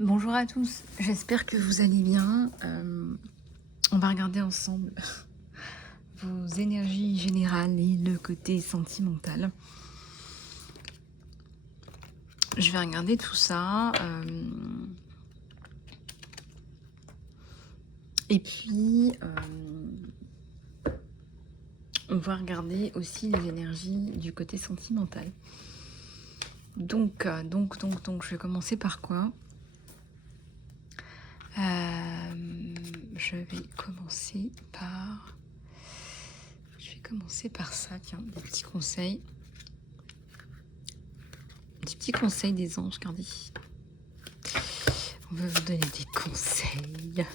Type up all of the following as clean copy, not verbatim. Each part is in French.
Bonjour à tous, j'espère que vous allez bien. On va regarder ensemble vos énergies générales et le côté sentimental. Je vais regarder tout ça. Et puis, on va regarder aussi les énergies du côté sentimental. Donc, je vais commencer par quoi? Je vais commencer par ça, tiens, des petits conseils. Des petits conseils des anges, regardez. On va vous donner des conseils.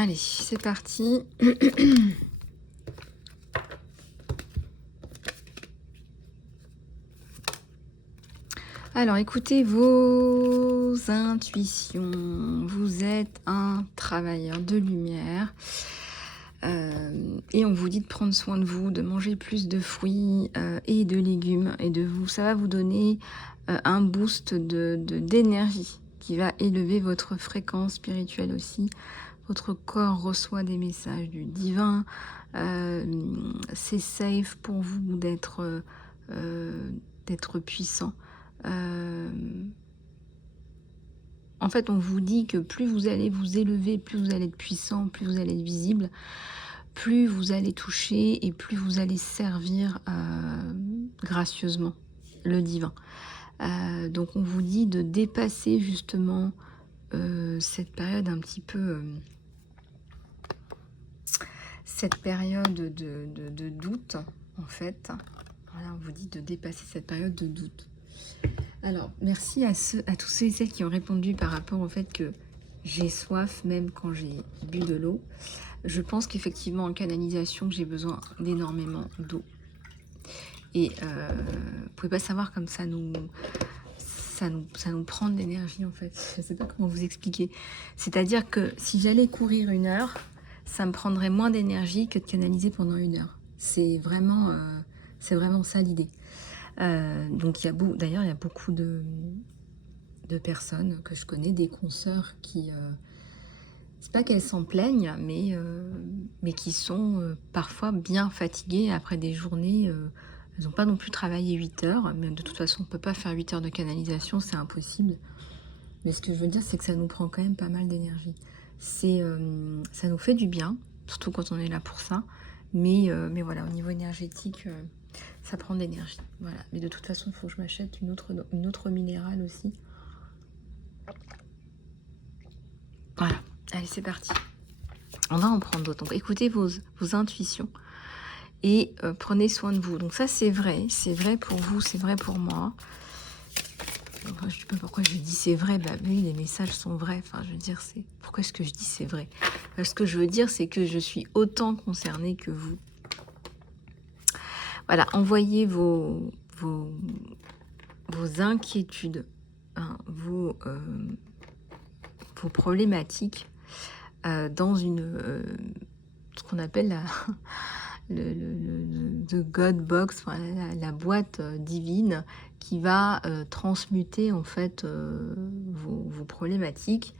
Allez, c'est parti. Alors, écoutez vos intuitions. Vous êtes un travailleur de lumière. Et on vous dit de prendre soin de vous, de manger plus de fruits et de légumes. Et ça va vous donner un boost d'énergie qui va élever votre fréquence spirituelle aussi. Votre corps reçoit des messages du divin. C'est safe pour vous d'être puissant. En fait, on vous dit que plus vous allez vous élever, plus vous allez être puissant, plus vous allez être visible, plus vous allez toucher et plus vous allez servir gracieusement le divin. Donc on vous dit de dépasser justement cette période un petit peu... cette période de doute, en fait. Voilà, on vous dit de dépasser cette période de doute. Alors, merci à tous ceux et celles qui ont répondu par rapport au fait que j'ai soif même quand j'ai bu de l'eau. Je pense qu'effectivement, en canalisation, j'ai besoin d'énormément d'eau. Et vous pouvez pas savoir comme ça nous prend de l'énergie, en fait. Je sais pas comment vous expliquer. C'est-à-dire que si j'allais courir 1 heure, ça me prendrait moins d'énergie que de canaliser pendant 1 heure. C'est vraiment ça l'idée. Donc d'ailleurs il y a beaucoup de personnes que je connais, des consoeurs qui, c'est pas qu'elles s'en plaignent, mais qui sont parfois bien fatiguées après des journées. Elles n'ont pas non plus travaillé 8 heures, mais de toute façon on peut pas faire 8 heures de canalisation, c'est impossible. Mais ce que je veux dire, c'est que ça nous prend quand même pas mal d'énergie. Ça nous fait du bien, surtout quand on est là pour ça. Mais voilà, au niveau énergétique, ça prend de l'énergie. Voilà. Mais de toute façon, il faut que je m'achète une autre minérale aussi. Voilà. Allez, c'est parti. On va en prendre d'autres. Donc, écoutez vos intuitions et prenez soin de vous. Donc ça, c'est vrai pour vous, c'est vrai pour moi. Enfin, je ne sais pas pourquoi je dis c'est vrai. Bah oui, les messages sont vrais. Enfin, je veux dire, pourquoi est-ce que je dis c'est vrai? Ce que je veux dire, c'est que je suis autant concernée que vous. Voilà, envoyez vos inquiétudes, hein, vos problématiques dans ce qu'on appelle the God box, enfin, la boîte divine qui va transmuter en fait vos problématiques.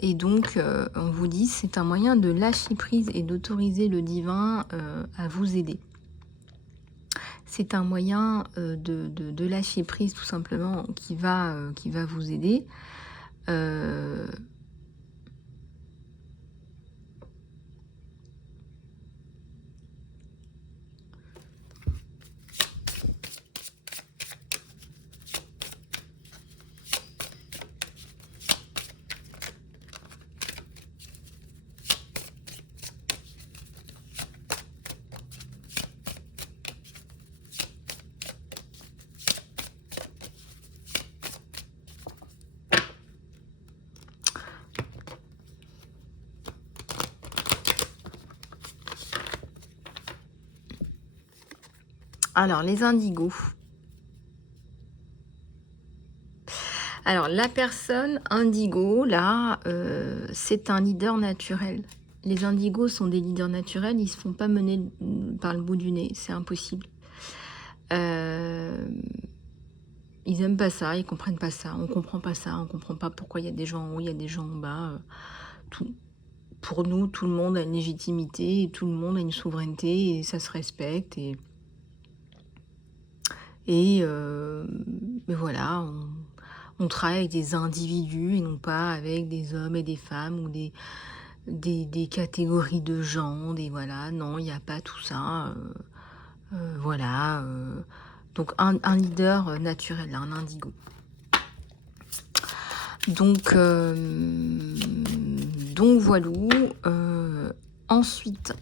Et donc, on vous dit, c'est un moyen de lâcher prise et d'autoriser le divin à vous aider. C'est un moyen de lâcher prise, tout simplement, qui va vous aider. Alors, les indigos. Alors, la personne indigo, là, c'est un leader naturel. Les indigos sont des leaders naturels, ils se font pas mener par le bout du nez, c'est impossible. Ils aiment pas ça, ils comprennent pas ça, on comprend pas ça, on comprend pas pourquoi il y a des gens en haut, il y a des gens en bas. Pour nous, tout le monde a une légitimité, et tout le monde a une souveraineté, et ça se respecte. Et voilà, on travaille avec des individus et non pas avec des hommes et des femmes ou des catégories de gens, voilà, non, il n'y a pas tout ça. Voilà, donc un leader naturel, un indigo. Donc voilà. Ensuite,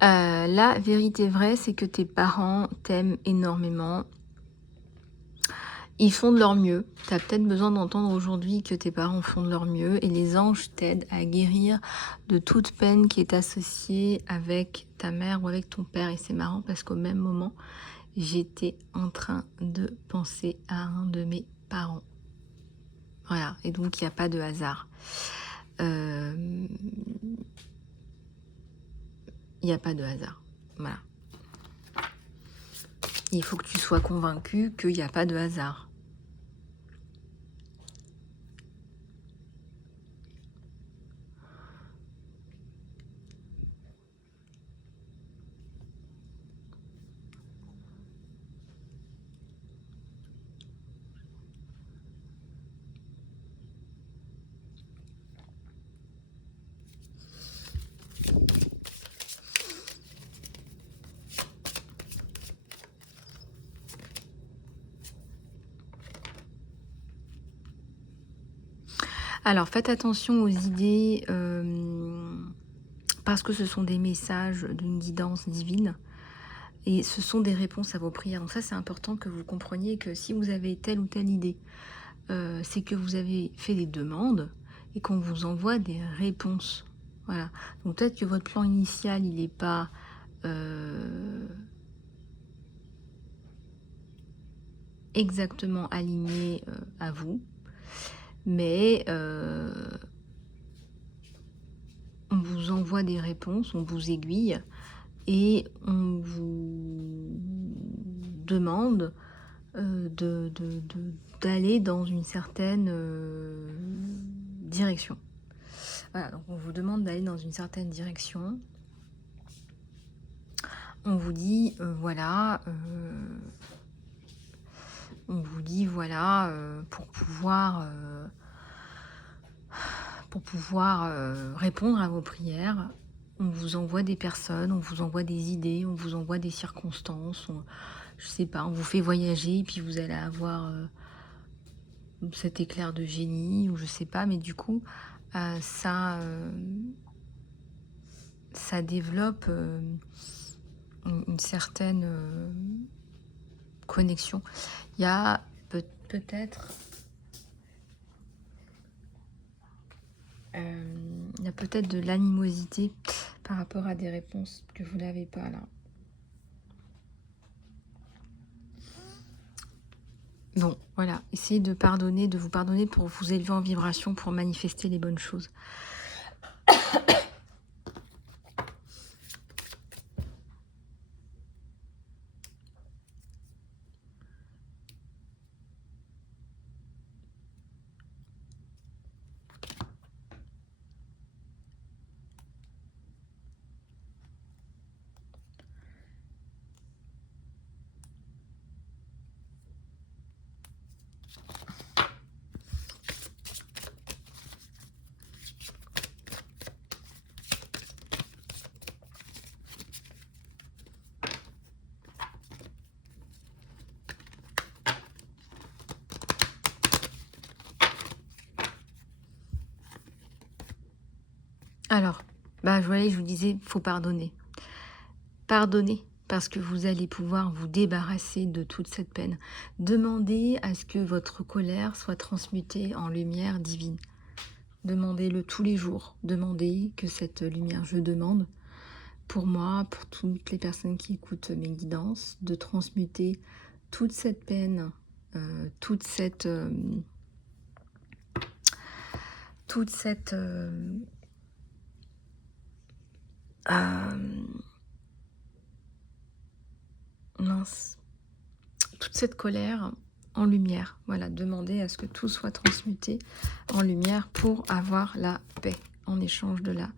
la vérité vraie, c'est que tes parents t'aiment énormément. Ils font de leur mieux. Tu as peut-être besoin d'entendre aujourd'hui que tes parents font de leur mieux et les anges t'aident à guérir de toute peine qui est associée avec ta mère ou avec ton père. Et c'est marrant parce qu'au même moment, j'étais en train de penser à un de mes parents. Voilà, et donc il n'y a pas de hasard. Il n'y a pas de hasard. Voilà. Il faut que tu sois convaincu qu'il n'y a pas de hasard. Alors, faites attention aux idées, parce que ce sont des messages d'une guidance divine et ce sont des réponses à vos prières. Donc ça, c'est important que vous compreniez que si vous avez telle ou telle idée, c'est que vous avez fait des demandes et qu'on vous envoie des réponses. Voilà. Donc peut-être que votre plan initial, il n'est pas exactement aligné à vous, mais on vous envoie des réponses, on vous aiguille et on vous demande d'aller dans une certaine direction. Voilà, donc on vous demande d'aller dans une certaine direction. On vous dit, voilà, on vous dit, voilà, pour pouvoir répondre à vos prières, on vous envoie des personnes, on vous envoie des idées, on vous envoie des circonstances, je sais pas, on vous fait voyager et puis vous allez avoir cet éclair de génie ou je sais pas, mais du coup ça développe une certaine connexion. Il y a peut-être de l'animosité par rapport à des réponses que vous n'avez pas là. Bon, voilà, essayez de vous pardonner pour vous élever en vibration, pour manifester les bonnes choses. Alors, bah, je vous disais, faut pardonner. Pardonnez, parce que vous allez pouvoir vous débarrasser de toute cette peine. Demandez à ce que votre colère soit transmutée en lumière divine. Demandez-le tous les jours. Demandez que cette lumière, je demande, pour moi, pour toutes les personnes qui écoutent mes guidances, de transmuter toute cette peine, toute cette... toute cette... mince, toute cette colère en lumière. Voilà, demandez à ce que tout soit transmuté en lumière pour avoir la paix, en échange de la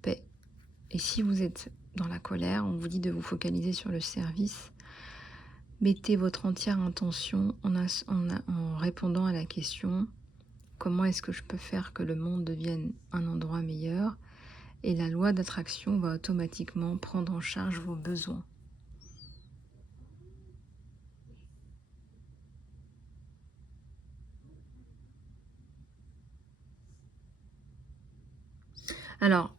paix. Et si vous êtes dans la colère, on vous dit de vous focaliser sur le service. Mettez votre entière intention en répondant à la question: comment est-ce que je peux faire que le monde devienne un endroit meilleur? Et la loi d'attraction va automatiquement prendre en charge vos besoins. Alors,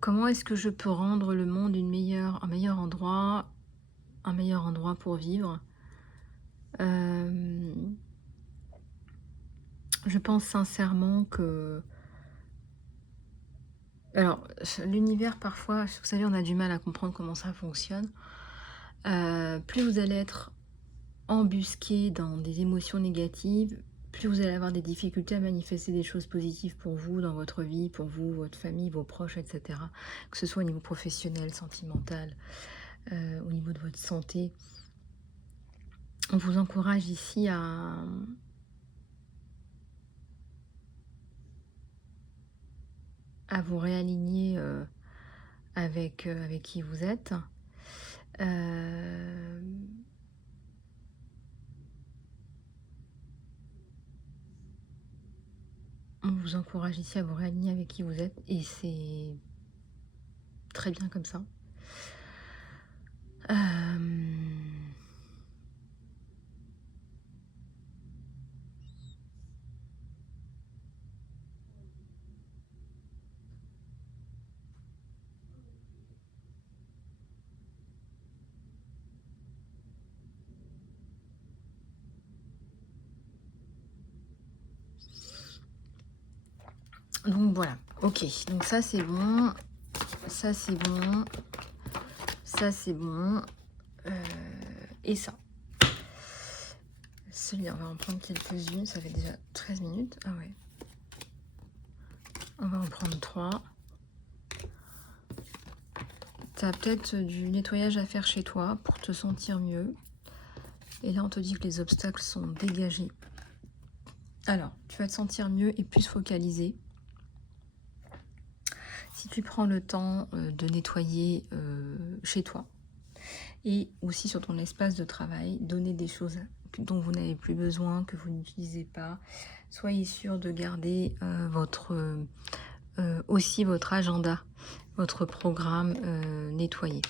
comment est-ce que je peux rendre le monde un meilleur endroit pour vivre? Euh, je pense sincèrement que... Alors, l'univers, parfois, vous savez, on a du mal à comprendre comment ça fonctionne. Plus vous allez être embusqué dans des émotions négatives, plus vous allez avoir des difficultés à manifester des choses positives pour vous, dans votre vie, pour vous, votre famille, vos proches, etc. Que ce soit au niveau professionnel, sentimental, au niveau de votre santé. On vous encourage ici à vous réaligner avec qui vous êtes. On vous encourage ici à vous réaligner avec qui vous êtes et c'est très bien comme ça. Donc voilà, ok, donc ça c'est bon, ça c'est bon, ça c'est bon, et ça. Celui-là, on va en prendre quelques-unes, ça fait déjà 13 minutes, ah ouais. On va en prendre 3. Tu as peut-être du nettoyage à faire chez toi pour te sentir mieux. Et là, on te dit que les obstacles sont dégagés. Alors, tu vas te sentir mieux et plus focalisé. Si tu prends le temps de nettoyer chez toi et aussi sur ton espace de travail, donner des choses dont vous n'avez plus besoin, que vous n'utilisez pas. Soyez sûr de garder aussi votre agenda, votre programme nettoyé.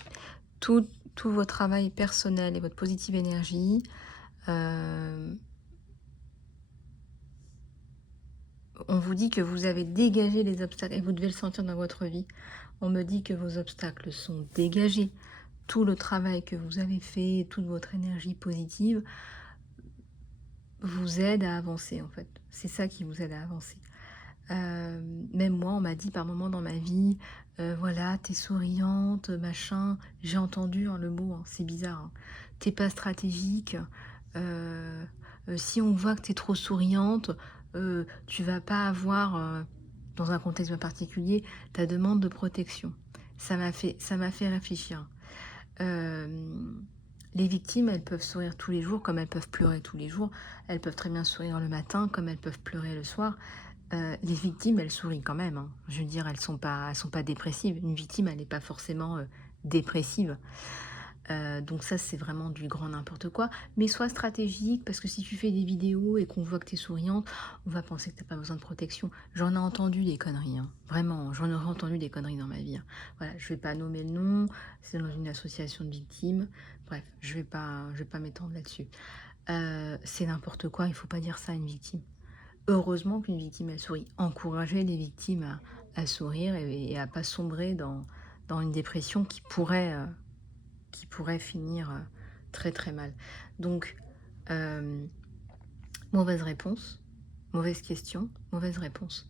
Tout votre travail personnel et votre positive énergie, on vous dit que vous avez dégagé les obstacles et vous devez le sentir dans votre vie. On me dit que vos obstacles sont dégagés. Tout le travail que vous avez fait, toute votre énergie positive vous aide à avancer en fait. C'est ça qui vous aide à avancer. Même moi, on m'a dit par moments dans ma vie, voilà, t'es souriante, machin. J'ai entendu le mot, hein, c'est bizarre. Hein. T'es pas stratégique. Si on voit que t'es trop souriante, tu vas pas avoir, dans un contexte bien particulier, ta demande de protection. Ça m'a fait réfléchir. Les victimes, elles peuvent sourire tous les jours, comme elles peuvent pleurer tous les jours. Elles peuvent très bien sourire le matin, comme elles peuvent pleurer le soir. Les victimes, elles sourient quand même. Hein. Je veux dire, elles sont pas dépressives. Une victime, elle n'est pas forcément dépressive. Donc ça, c'est vraiment du grand n'importe quoi. Mais sois stratégique, parce que si tu fais des vidéos et qu'on voit que tu es souriante, on va penser que tu n'as pas besoin de protection. J'en ai entendu des conneries. Hein. Vraiment, j'en aurais entendu des conneries dans ma vie. Hein. Voilà, je vais pas nommer le nom. C'est dans une association de victimes. Bref, je vais pas m'étendre là-dessus. C'est n'importe quoi. Il faut pas dire ça à une victime. Heureusement qu'une victime, elle sourit. Encouragez les victimes à sourire et à pas sombrer dans une dépression qui pourrait finir très très mal. Donc, mauvaise réponse, mauvaise question, mauvaise réponse.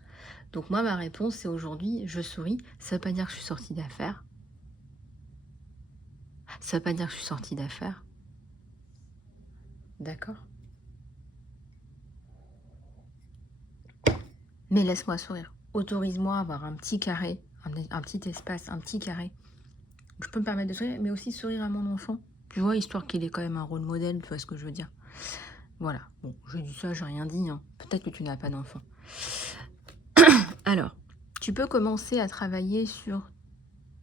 Donc moi, ma réponse, c'est aujourd'hui, je souris. Ça veut pas dire que je suis sortie d'affaires. Ça veut pas dire que je suis sortie d'affaires. D'accord? Mais laisse-moi sourire. Autorise-moi à avoir un petit carré, un petit espace, un petit carré. Je peux me permettre de sourire, mais aussi sourire à mon enfant. Tu vois, histoire qu'il ait quand même un rôle modèle, tu vois ce que je veux dire. Voilà. Bon, je dis ça, j'ai rien dit. Hein. Peut-être que tu n'as pas d'enfant. Alors, tu peux commencer à travailler sur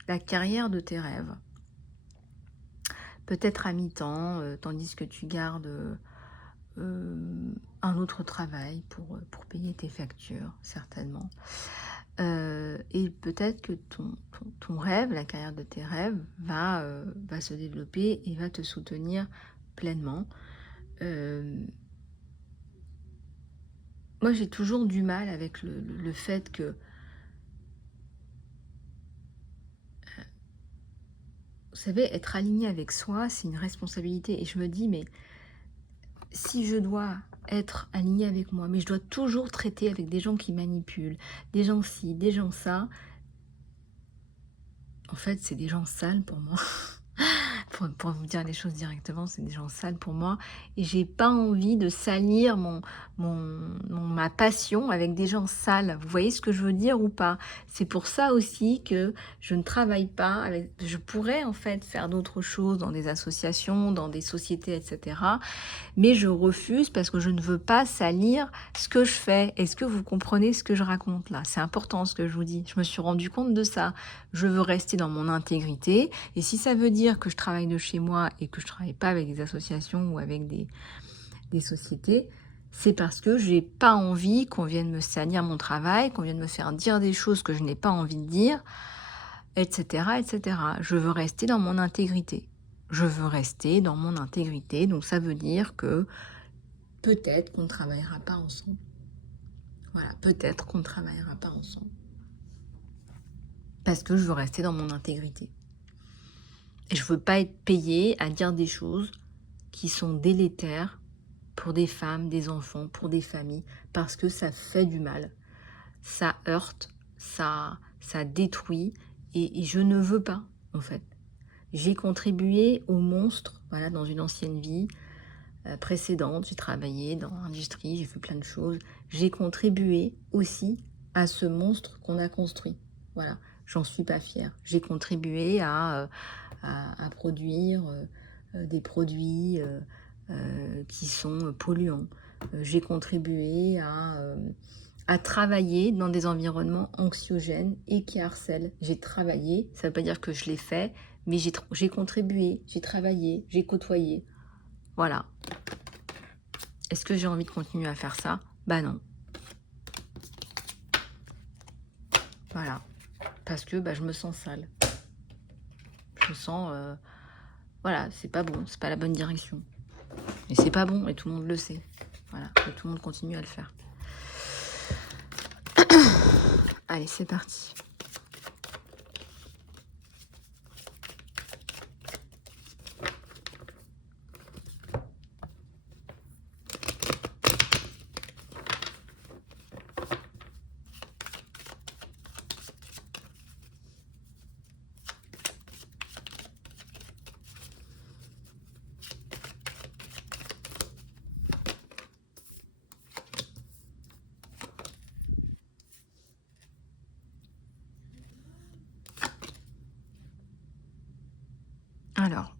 la carrière de tes rêves. Peut-être à mi-temps, tandis que tu gardes un autre travail pour payer tes factures, certainement. Et peut-être que ton rêve, la carrière de tes rêves, va se développer et va te soutenir pleinement. Moi, j'ai toujours du mal avec le fait que vous savez, être aligné avec soi, c'est une responsabilité. Et je me dis, mais si je dois être aligné avec moi, mais je dois toujours traiter avec des gens qui manipulent, des gens ci, des gens ça, en fait, c'est des gens sales pour moi. Pour vous dire les choses directement, c'est des gens sales pour moi. Et j'ai pas envie de salir ma passion avec des gens sales. Vous voyez ce que je veux dire ou pas? C'est pour ça aussi que je ne travaille pas avec... Je pourrais en fait faire d'autres choses dans des associations, dans des sociétés, etc. Mais je refuse parce que je ne veux pas salir ce que je fais. Est-ce que vous comprenez ce que je raconte là? C'est important ce que je vous dis. Je me suis rendu compte de ça. Je veux rester dans mon intégrité. Et si ça veut dire que je travaille de chez moi et que je travaille pas avec des associations ou avec des sociétés, c'est parce que j'ai pas envie qu'on vienne me salir mon travail, qu'on vienne me faire dire des choses que je n'ai pas envie de dire, etc., etc. Je veux rester dans mon intégrité. Je veux rester dans mon intégrité, donc ça veut dire que peut-être qu'on ne travaillera pas ensemble. Voilà, peut-être qu'on ne travaillera pas ensemble. Parce que je veux rester dans mon intégrité. Et je veux pas être payée à dire des choses qui sont délétères pour des femmes, des enfants, pour des familles, parce que ça fait du mal. Ça heurte, ça détruit, et je ne veux pas, en fait. J'ai contribué au monstre, voilà, dans une ancienne vie précédente. J'ai travaillé dans l'industrie, j'ai fait plein de choses. J'ai contribué aussi à ce monstre qu'on a construit. Voilà, j'en suis pas fière. J'ai contribué à produire des produits qui sont polluants. J'ai contribué à travailler dans des environnements anxiogènes et qui harcèlent. J'ai travaillé, ça ne veut pas dire que je l'ai fait, mais j'ai contribué, j'ai travaillé, j'ai côtoyé. Voilà. Est-ce que j'ai envie de continuer à faire ça? Bah non. Voilà. Parce que je me sens sale. Je me sens... voilà, c'est pas bon, c'est pas la bonne direction. Et c'est pas bon, et tout le monde le sait. Voilà, et tout le monde continue à le faire. Allez, c'est parti. Alors,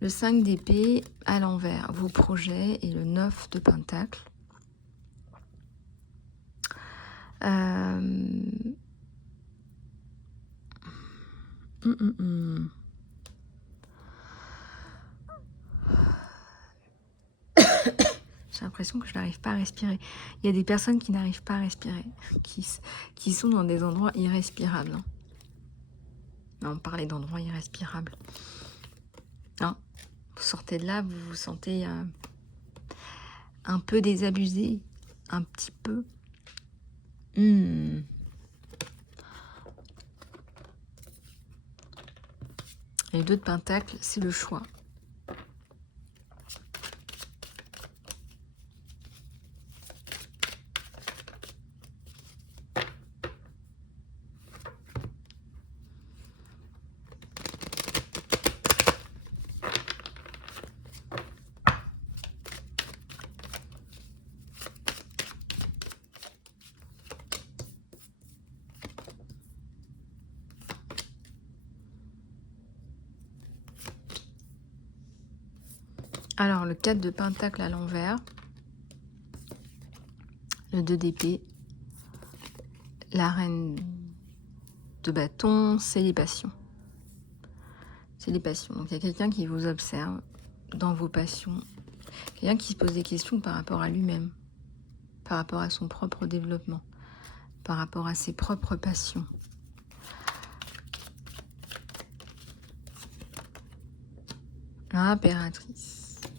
le 5 d'épée à l'envers, vos projets, et le 9 de pentacle. J'ai l'impression que je n'arrive pas à respirer. Il y a des personnes qui n'arrivent pas à respirer, qui sont dans des endroits irrespirables. Hein. On parlait d'endroits irrespirables. Hein, vous sortez de là, vous vous sentez un peu désabusé, un petit peu. Hmm. Et le 2 de Pentacle, c'est le choix. Alors, le 4 de Pentacle à l'envers, le 2 d'épée, la reine de bâton, c'est les passions. C'est les passions. Donc, il y a quelqu'un qui vous observe dans vos passions. Quelqu'un qui se pose des questions par rapport à lui-même, par rapport à son propre développement, par rapport à ses propres passions. L'impératrice.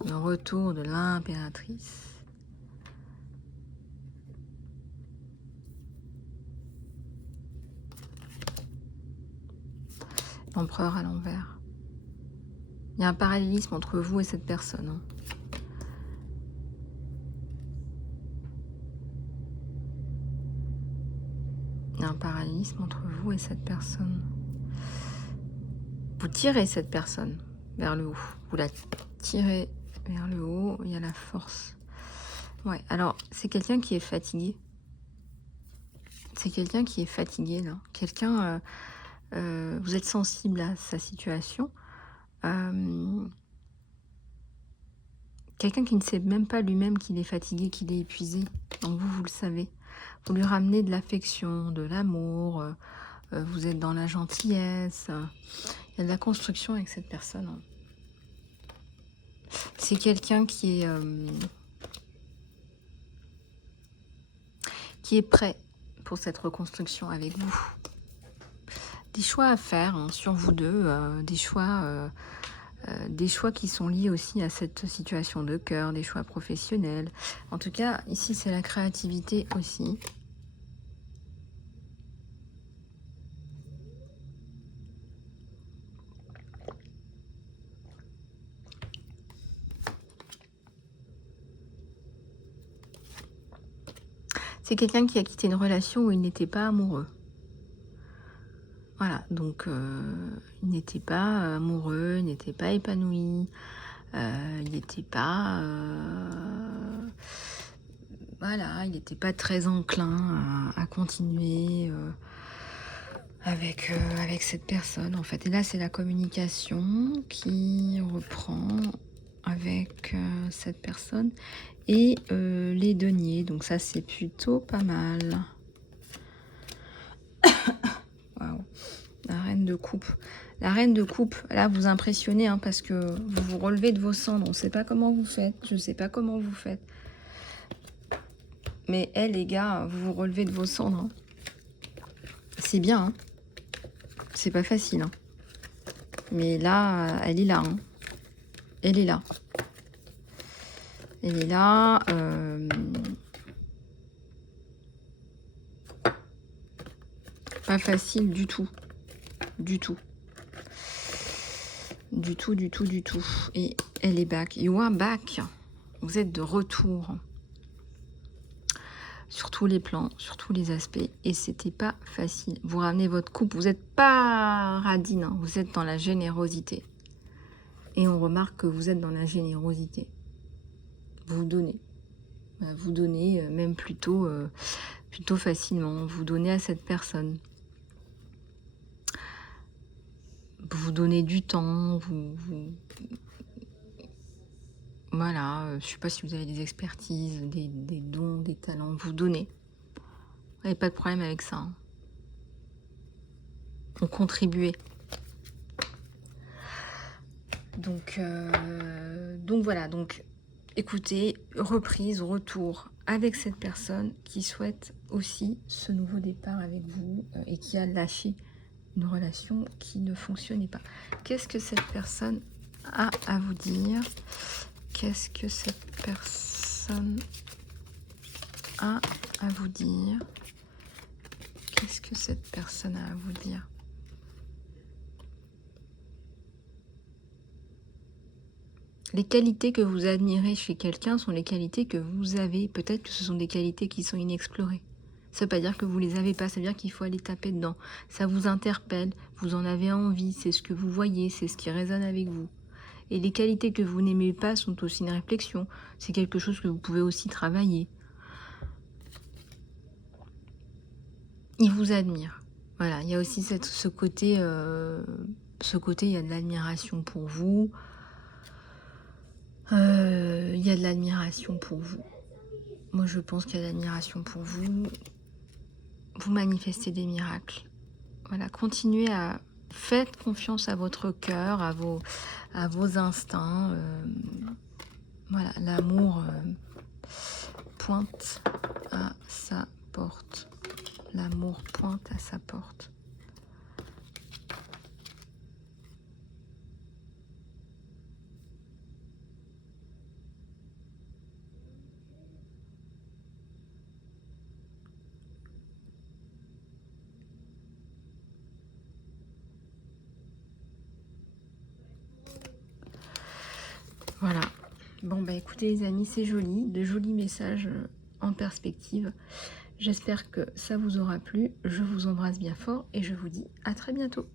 Le retour de l'impératrice. L'empereur à l'envers. Il y a un parallélisme entre vous et cette personne. Hein. Il y a un parallélisme entre vous et cette personne. Vous tirez cette personne vers le haut. Vous la tirez vers le haut. Il y a la force. Ouais, alors c'est quelqu'un qui est fatigué. C'est quelqu'un qui est fatigué là. Quelqu'un, vous êtes sensible à sa situation. Quelqu'un qui ne sait même pas lui-même qu'il est fatigué, qu'il est épuisé. Donc vous le savez. Vous lui ramenez de l'affection, de l'amour. Vous êtes dans la gentillesse. Il y a de la construction avec cette personne. C'est quelqu'un qui est prêt pour cette reconstruction avec vous. Des choix à faire hein, sur vous deux, des choix qui sont liés aussi à cette situation de cœur, des choix professionnels. En tout cas, ici, c'est la créativité aussi. C'est quelqu'un qui a quitté une relation où il n'était pas amoureux. Voilà, donc il n'était pas amoureux, il n'était pas épanoui, il n'était pas... voilà, il n'était pas très enclin à continuer avec cette personne, en fait. Et là, c'est la communication qui reprend avec cette personne. Et les deniers, donc ça, c'est plutôt pas mal. Waouh. La reine de coupe. La reine de coupe, là, vous impressionnez, hein, parce que vous vous relevez de vos cendres. On ne sait pas comment vous faites. Je ne sais pas comment vous faites. Mais les gars, vous vous relevez de vos cendres. Hein. C'est bien. Hein. C'est pas facile. Hein. Mais là, elle est là. Hein. Elle est là. Elle est là. Pas facile du tout. Du tout. Du tout, du tout, du tout. Et elle est back. You are back. Vous êtes de retour. Sur tous les plans, sur tous les aspects. Et c'était pas facile. Vous ramenez votre coupe. Vous n'êtes pas radine. Hein. Vous êtes dans la générosité. Et on remarque que vous êtes dans la générosité. Vous donnez. Vous donnez même plutôt facilement. Vous donnez à cette personne. Vous donnez du temps, voilà, je ne sais pas si vous avez des expertises, des dons, des talents, vous donnez. Vous n'avez pas de problème avec ça. Hein. Vous contribuez. Donc voilà, donc écoutez, reprise, retour avec cette personne qui souhaite aussi ce nouveau départ avec vous et qui a lâché une relation qui ne fonctionnait pas. Qu'est-ce que cette personne a à vous dire? Qu'est-ce que cette personne a à vous dire? que cette personne a à vous dire? Les qualités que vous admirez chez quelqu'un sont les qualités que vous avez. Peut-être que ce sont des qualités qui sont inexplorées. Ça ne veut pas dire que vous les avez pas, ça veut dire qu'il faut aller taper dedans. Ça vous interpelle, vous en avez envie, c'est ce que vous voyez, c'est ce qui résonne avec vous. Et les qualités que vous n'aimez pas sont aussi une réflexion. C'est quelque chose que vous pouvez aussi travailler. Il vous admire. Voilà, il y a aussi ce côté, il y a de l'admiration pour vous. Il y a de l'admiration pour vous. Moi, je pense qu'il y a de l'admiration pour vous. Vous manifestez des miracles. Voilà, continuez à... Faites confiance à votre cœur, à vos instincts. Voilà, l'amour pointe à sa porte. L'amour pointe à sa porte. Voilà. Bon, bah écoutez les amis, c'est joli. De jolis messages en perspective. J'espère que ça vous aura plu. Je vous embrasse bien fort et je vous dis à très bientôt.